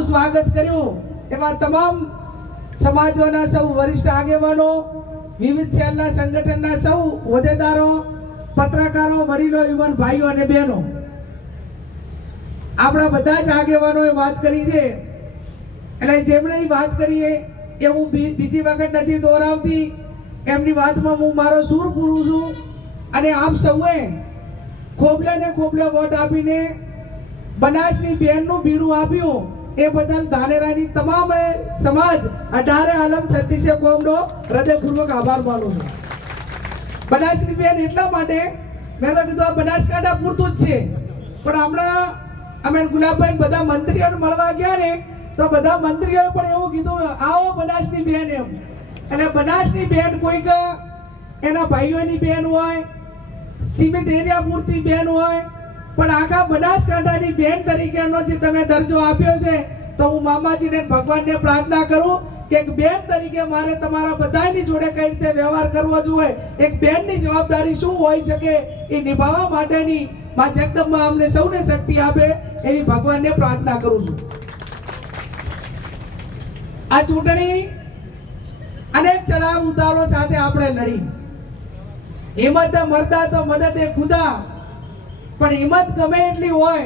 સ્વાગત કર્યું. એમાં તમામ સમાજોના સૌ વરિષ્ઠ આગેવાનો, વિવિધ શહેરના સંગઠનના સૌ હોદ્દેદારો, પત્રકારો, વડીલો, યુવાન ભાઈઓ અને બહેનો. આપણા બધા જ આગેવાનોએ વાત કરી છે. એટલે જેમણે વાત કરીએ એ હું બીજી વખત નથી દોહરાવતી. એમની વાતમાં હું મારો સૂર પૂરું છું. અને આપ સૌએ ખોબલે ને ખોબલે વોટ આપીને બનાસની બેનનું બીડું આપ્યું. એ બદલ ધાનેરાની તમામ સમાજ અઢારે આલમ છત્તીસે કોમનો હૃદયપૂર્વક આભાર માનું છું. બનાસની બેન એટલા માટે, મેં તો કીધું આ બનાસકાંઠા પૂરતું જ છે. પણ હમણાં અમે ગુલાબભાઈ બધા મંત્રીઓને મળવા ગયા ને, તો બધા મંત્રીઓએ પણ એવું કીધું, આવો બનાસની બેન એમ. એટલે બનાસની બેન કોઈક એના ભાઈઓની બેન હોય, સીમિત એરિયા પૂરતી બેન હોય પણ આખા બનાસકાંઠાની બેન તરીકેનો જે તમે દરજ્જો આપ્યો છે, તો હું મામાજીને ભગવાનને પ્રાર્થના કરું કે એક બેન તરીકે મારે તમારા બધાની જોડે કઈ રીતે વ્યવહાર કરવો જોઈએ એક બેનની જવાબદારી શું હોઈ શકે એ નિભાવવા માટેની મા જગદંબા અમને સૌને શક્તિ આપે એવી ભગવાનને પ્રાર્થના કરું છું. આ ચૂંટણી અનેક ચડાવ ઉતારો સાથે આપણે લડી. હિંમત મરતા તો મદદ એ ખુદા. પણ હિંમત ગમે એટલી હોય,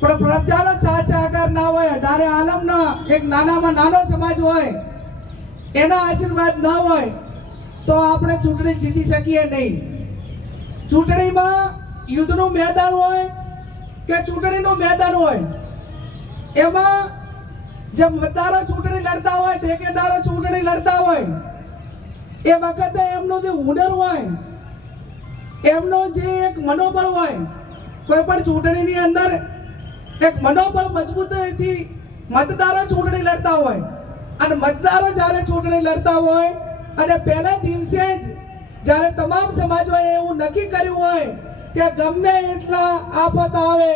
પણ પ્રચારક સાચા આકાર ના હોય. અઢારે આલમનો એક નાનામાં નાનો સમાજ હોય, એના આશીર્વાદ ન હોય, તો આપણે ચૂંટણી જીતી શકીએ નહીં. ચૂંટણીમાં યુદ્ધનું મેદાન હોય કે ચૂંટણીનું મેદાન હોય, એમાં જે મતદારો ચૂંટણી લડતા હોય, ઠેકેદારો ચૂંટણી લડતા હોય એ વખતે એમનું જે હુનર હોય એમનો જે એક મનોબળ હોય, કોઈ પણ ચૂંટણીની અંદર એક મનોબળ મજબૂતીથી મતદારો ચૂંટણી લડતા હોય. અને મતદારો જ્યારે ચૂંટણી લડતા હોય, અને પહેલા દિવસે જ જ્યારે તમામ સમાજોએ એવું નક્કી કર્યું હોય કે ગમે એટલા આફત આવે,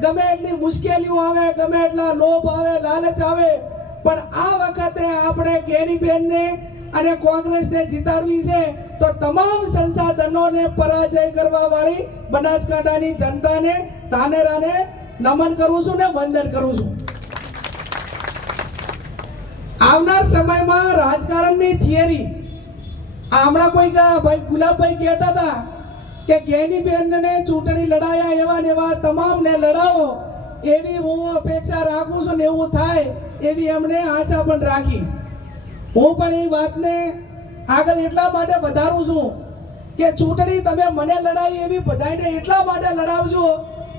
ગમે એટલી મુશ્કેલીઓ આવે, ગમે એટલા લોભ આવે, લાલચ આવે, પણ આ વખતે આપણે ગેરીબેનને અને કોંગ્રેસને જીતાડવી છે, તો તમામ સંસાધનોને પરાજય કરવા વાળી બનાસકાંઠાની જનતાને, ધાનેરાને નમન કરું છું ને વંદન કરું છું. આવનાર સમયમાં રાજકારણની થિયરી. હમણાં કોઈ ભાઈ ગુલાબભાઈ કહેતા હતા કે ગેની બેનને ચૂંટણી લડાયા એવા ને એવા તમામને લડાવો. એવી હું અપેક્ષા રાખું છું ને એવું થાય, એવી અમને આશા પણ રાખી. હું પણ એ વાતને આગળ એટલા માટે વધારું છું કે ચૂંટણી તમે મને લડાઈ એવી બધાને એટલા માટે લડાવજો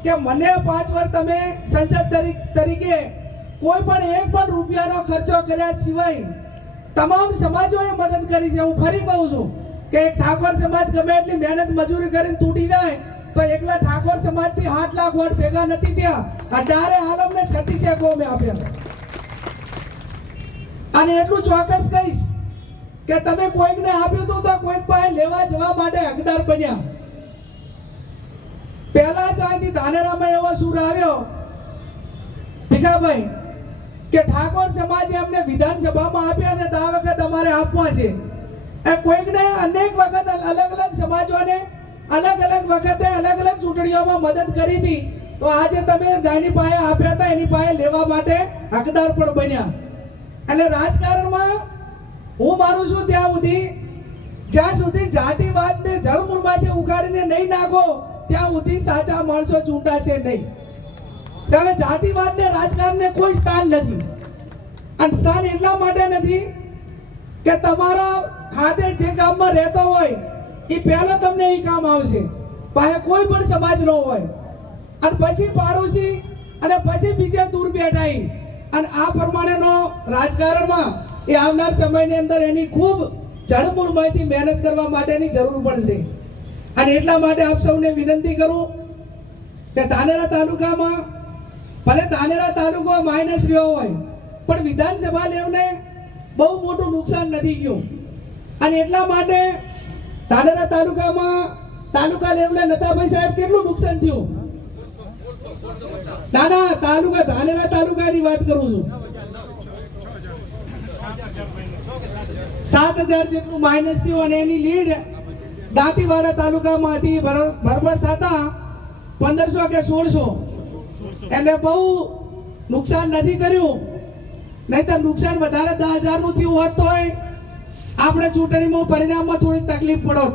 કે મને પાંચ વર્ષ તમે સંસદ તરી- તરીકે કોઈ પણ એક પણ રૂપિયાનો ખર્ચો કર્યા સિવાય તમામ સમાજોએ મદદ કરી છે. હું ફરી કહું છું કે ઠાકોર સમાજ ગમે એટલી મહેનત મજૂરી કરીને તૂટી જાય તો એકલા ઠાકોર સમાજથી આઠ લાખ વોટ ભેગા નથી થયા. અઢારે આલમને છત્તીસે કોમે આપ્યા. અને એટલું ચોક્કસ કહીશ કે તમે કોઈકને આપ્યું હતું તો કોઈક પાસે લેવા જવા માટે હકદાર બન્યા. પહેલા જ અહીંથી ધાનેરામાં એવો સૂર આવ્યો, ભીખાભાઈ, કે ઠાકોર સમાજે અમને વિધાનસભામાં આપ્યા અને આ વખત અમારે આપવા છે. એ કોઈકને અનેક વખત અલગ અલગ સમાજોને અલગ અલગ વખતે અલગ અલગ ચૂંટણીઓમાં મદદ કરી હતી. તો આજે તમે જેની પાસે આપ્યા હતા, એની પાસે લેવા માટે હકદાર પણ બન્યા. એટલે રાજકારણમાં હું માનું છું ત્યાં સુધી, જ્યાં સુધી જાતિવાદને જળમૂળમાંથી ઉગાડીને નહીં નાખો, ત્યાં સુધી સાચા માણસો ચૂંટાશે નહીં. ત્યારે જાતિવાદને, રાજકારણને કોઈ સ્થાન નથી. અને સ્થાન એટલા માટે નથી કે તમારા ખાતે જે ગામમાં રહેતો હોય એ પહેલો તમને એ કામ આવશે. પાસે કોઈ પણ સમાજનો હોય. અને પછી પાડોશી અને પછી બીજા દૂર બેઠા. અને આ પ્રમાણેનો રાજકારણમાં એ આવનાર સમયની અંદર એની ખૂબ જળમૂળમાંથી મહેનત કરવા માટેની જરૂર પડશે. અને એટલા માટે આપ સૌને વિનંતી કરું કે તાનેરા તાલુકામાં, ભલે તાનેરા તાલુકો માઇનસ રહ્યો હોય, પણ વિધાનસભા લેવને બહુ મોટું નુકસાન નથી ગયું. અને એટલા માટે તાનેરા તાલુકામાં તાલુકા લેવલે નતાભાઈ સાહેબ કેટલું નુકસાન થયું? ના ના તાલુકા, ધાનેરા તાલુકાની વાત કરું છું. સાત હજાર જેટલું માઇનસ થયું અને એની લીડ દાંતીવાડા તાલુકામાંથી ભરભર થતા પંદરસો કે સોળસો. એટલે બહુ નુકસાન નથી કર્યું. નહીતર નુકસાન વધારે દસ હજારનું થયું હોત તોય આપણે ચૂંટણીમાં પરિણામમાં થોડી તકલીફ પડોત.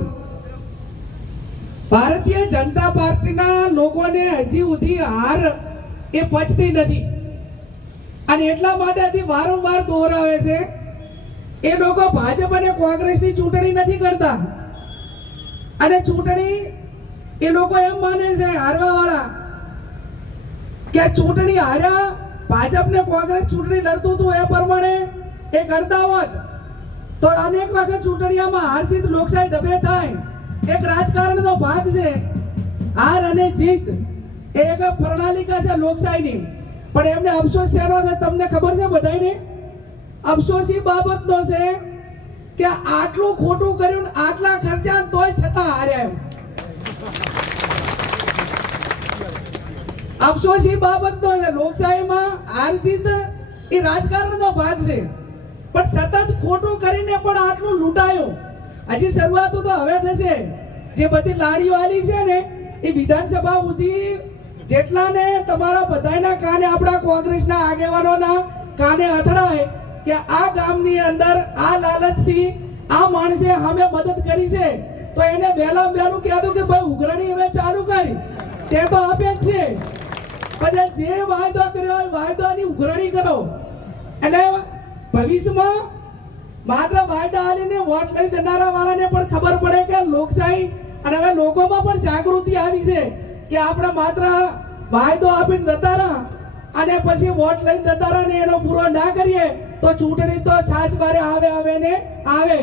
ભારતીય જનતા પાર્ટીના લોકોને હજી સુધી હાર એ પચતી નથી. અને એટલા માટે હજી વારંવાર દોહરાવે છે. એ લોકો ભાજપ અને કોંગ્રેસની ચૂંટણી નથી કરતા. અને ચૂંટણી એ લોકો એમ માને છે હારવાવાળા કે ચૂંટણી હાર્યા, ભાજપ ને કોંગ્રેસ ચૂંટણી લડતું હતું એ પ્રમાણે એ કરતા હોત તો અનેક વખત ચૂંટણીઓમાં હાર જીત લોકશાહી ડબે થાય. એક રાજકારણનો ભાગ છે. હાર અને જીત એ એક પ્રણાલિકા છે લોકશાહીની. પણ એમને અફસોસ શેનો છે તમને ખબર છે બધાને અફસોસી બાબતનો છે કે આટલું ખોટું કર્યું આટલા ખર્ચા તોય છતાં હાર્યા એમ. અફસોસી બાબતનો છે લોકશાહીમાં હાર જીત એ રાજકારણનો ભાગ છે. પણ સતત ખોટું કરીને પણ આટલું લૂંટાયું. હજી શરૂઆત તો હવે થશે. જે બધી લાડીઓ આલી છે ને, એ વિધાનસભા સુધી જેટલાને તમારા બધાના કાને આપણા કોંગ્રેસના આગેવાનોના કાને અથડાય કે આ ગામની અંદર આ લાલચથી આ માણસે અમે મદદ કરી છે, તો એને વહેલા વહેલું કહેતું કે ભાઈ ઉઘરણી હવે ચાલુ કરી. તે તો આપે જ છે. પછી જે વાયદો કર્યો હોય વાયદાની ઉઘરણી કરો. એટલે ભવિષ્યમાં માત્ર વાયદા આલીને વોટ લઈ દેનારા વાળાને પણ ખબર પડે કે લોકશાહી અને હવે લોકોમાં પણ જાગૃતિ આવી છે કે આપણે માત્ર વાયદો આપીને જતા રહ્યા અને પછી વોટ લઈને જતા રહ્યા ને એનો પૂરો ના કરીએ તો ચૂંટણી તો છાસ બારે આવે આવે ને આવે.